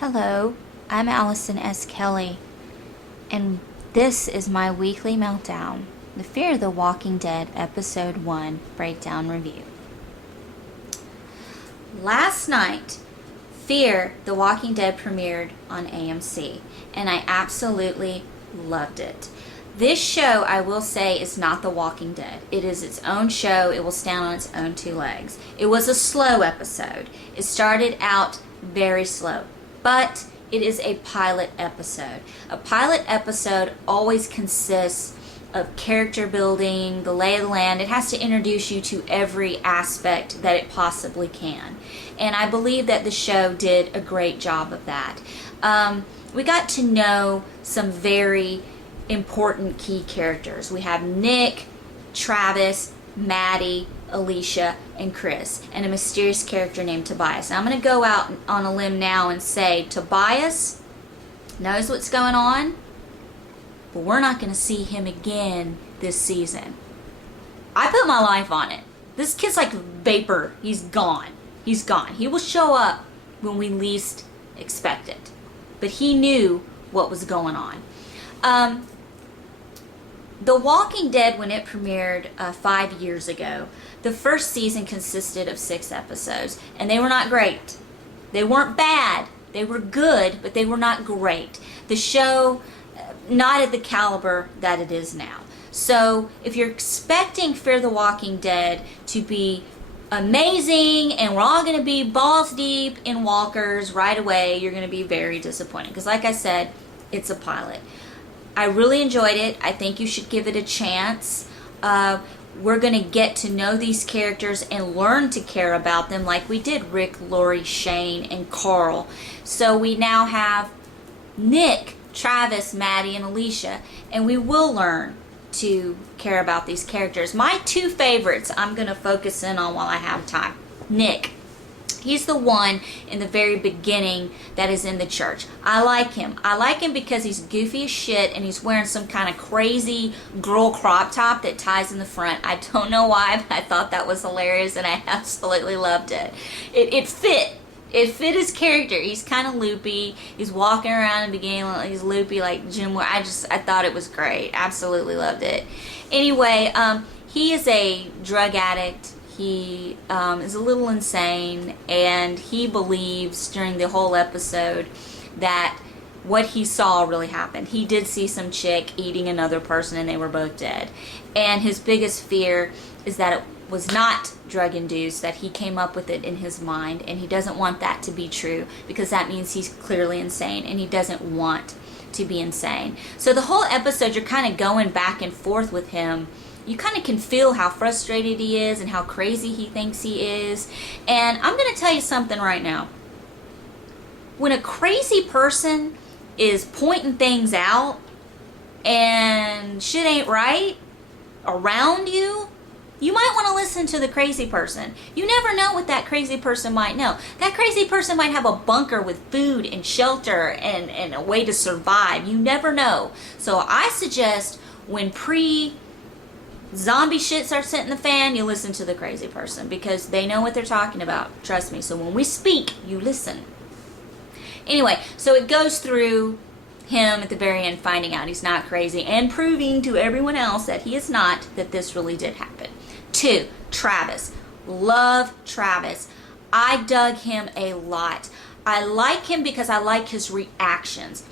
Hello, I'm Allison S. Kelly, and this is my weekly Meltdown, the Fear the Walking Dead Episode 1 Breakdown Review. Last night, Fear the Walking Dead premiered on AMC, and I absolutely loved it. This show, I will say, is not The Walking Dead. It is its own show. It will stand on its own two legs. It was a slow episode. It started out very slow, but it is a pilot episode. A pilot episode always consists of character building, the lay of the land. It has to introduce you to every aspect that it possibly can. And I believe that the show did a great job of that. We got to know some very important key characters. We have Nick, Travis, Maddie, Alicia, and Chris, and a mysterious character named Tobias. Now I'm going to go out on a limb now and say Tobias knows what's going on, but we're not going to see him again this season. I put my life on it. This kid's like vapor. He's gone. He's gone. He will show up when we least expect it. But he knew what was going on. The Walking Dead, when it premiered 5 years ago, the first season consisted of 6 episodes, and they were not great. They weren't bad. They were good, but they were not great. The show, not at the caliber that it is now. So if you're expecting Fear the Walking Dead to be amazing and we're all going to be balls deep in walkers right away, you're going to be very disappointed. Because like I said, it's a pilot. I really enjoyed it. I think you should give it a chance. We're going to get to know these characters and learn to care about them like we did Rick, Lori, Shane, and Carl. So we now have Nick, Travis, Maddie, and Alicia, and we will learn to care about these characters. My 2 favorites I'm going to focus in on while I have time. Nick. He's the one in the very beginning that is in the church. I like him. I like him because he's goofy as shit and he's wearing some kind of crazy girl crop top that ties in the front. I don't know why, but I thought that was hilarious and I absolutely loved it. It fit. It fit his character. He's kind of loopy. He's walking around in the beginning. He's loopy like Jim. I thought it was great. Absolutely loved it. Anyway, he is a drug addict. He is a little insane, and he believes during the whole episode that what he saw really happened. He did see some chick eating another person, and they were both dead. And his biggest fear is that it was not drug-induced, that he came up with it in his mind, and he doesn't want that to be true because that means he's clearly insane, and he doesn't want to be insane. So the whole episode, you're kind of going back and forth with him. You kind of can feel how frustrated he is and how crazy he thinks he is. And I'm going to tell you something right now. When a crazy person is pointing things out and shit ain't right around you, you might want to listen to the crazy person. You never know what that crazy person might know. That crazy person might have a bunker with food and shelter and a way to survive. You never know. So I suggest when zombie shit starts hitting the fan, you listen to the crazy person because they know what they're talking about. Trust me. So when we speak, you listen. Anyway, so it goes through him at the very end finding out he's not crazy and proving to everyone else that he is not, that this really did happen. 2, Travis. Love Travis. I dug him a lot. I like him because I like his reactions.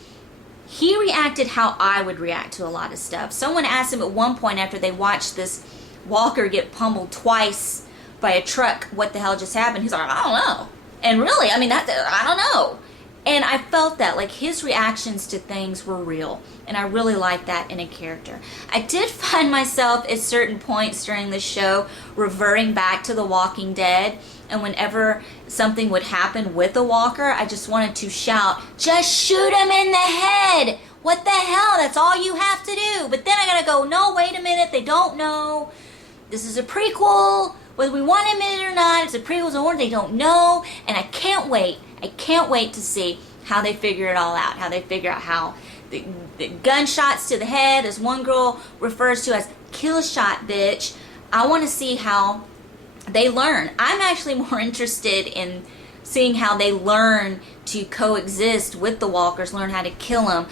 He reacted how I would react to a lot of stuff. Someone asked him at one point after they watched this walker get pummeled twice by a truck, what the hell just happened? He's like, I don't know. And really, I mean, I don't know. And I felt that, like, his reactions to things were real. And I really liked that in a character. I did find myself at certain points during the show reverting back to The Walking Dead. And whenever something would happen with a walker, I just wanted to shout, just shoot him in the head! What the hell? That's all you have to do. But then I gotta go, no, wait a minute, they don't know. This is a prequel. Whether we want to admit it or not, it's a prequel or they don't know. And I can't wait. I can't wait to see how they figure it all out. How they figure out how the gunshots to the head, as one girl refers to as kill shot, bitch. I want to see how they learn. I'm actually more interested in seeing how they learn to coexist with the walkers, learn how to kill them.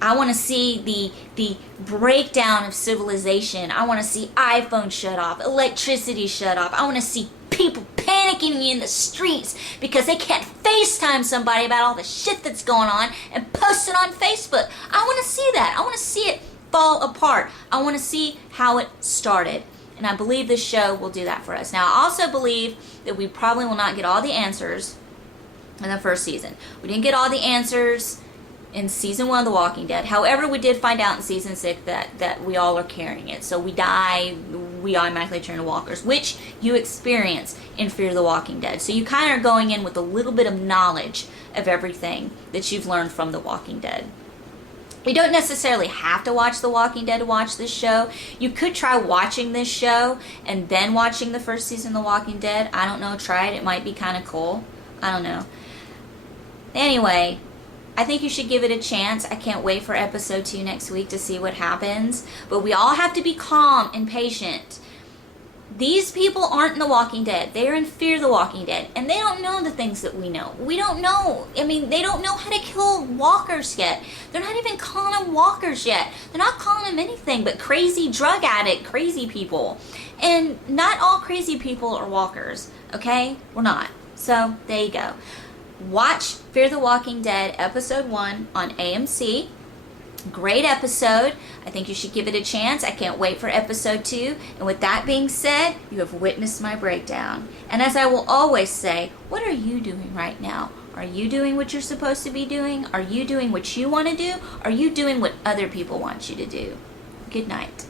I want to see the breakdown of civilization. I want to see iPhones shut off, electricity shut off. I want to see people panicking in the streets because they can't FaceTime somebody about all the shit that's going on and post it on Facebook. I want to see that. I want to see it fall apart. I want to see how it started. And I believe this show will do that for us. Now, I also believe that we probably will not get all the answers in the first season. We didn't get all the answers in season 1 of The Walking Dead. However, we did find out in season 6 that we all are carrying it. So we die, we automatically turn to walkers, which you experience in Fear the Walking Dead. So you kind of are going in with a little bit of knowledge of everything that you've learned from The Walking Dead. You don't necessarily have to watch The Walking Dead to watch this show. You could try watching this show and then watching the first season of The Walking Dead. I don't know, try it. It might be kind of cool. I don't know. Anyway, I think you should give it a chance. I can't wait for episode 2 next week to see what happens. But we all have to be calm and patient. These people aren't in The Walking Dead. They're in Fear the Walking Dead. And they don't know the things that we know. We don't know. I mean, they don't know how to kill walkers yet. They're not even calling them walkers yet. They're not calling them anything but crazy drug addict, crazy people. And not all crazy people are walkers. Okay? We're not. So, there you go. Watch Fear the Walking Dead episode 1 on AMC. Great episode. I think you should give it a chance. I can't wait for episode 2. And with that being said, you have witnessed my breakdown. And as I will always say, what are you doing right now? Are you doing what you're supposed to be doing? Are you doing what you want to do? Are you doing what other people want you to do? Good night.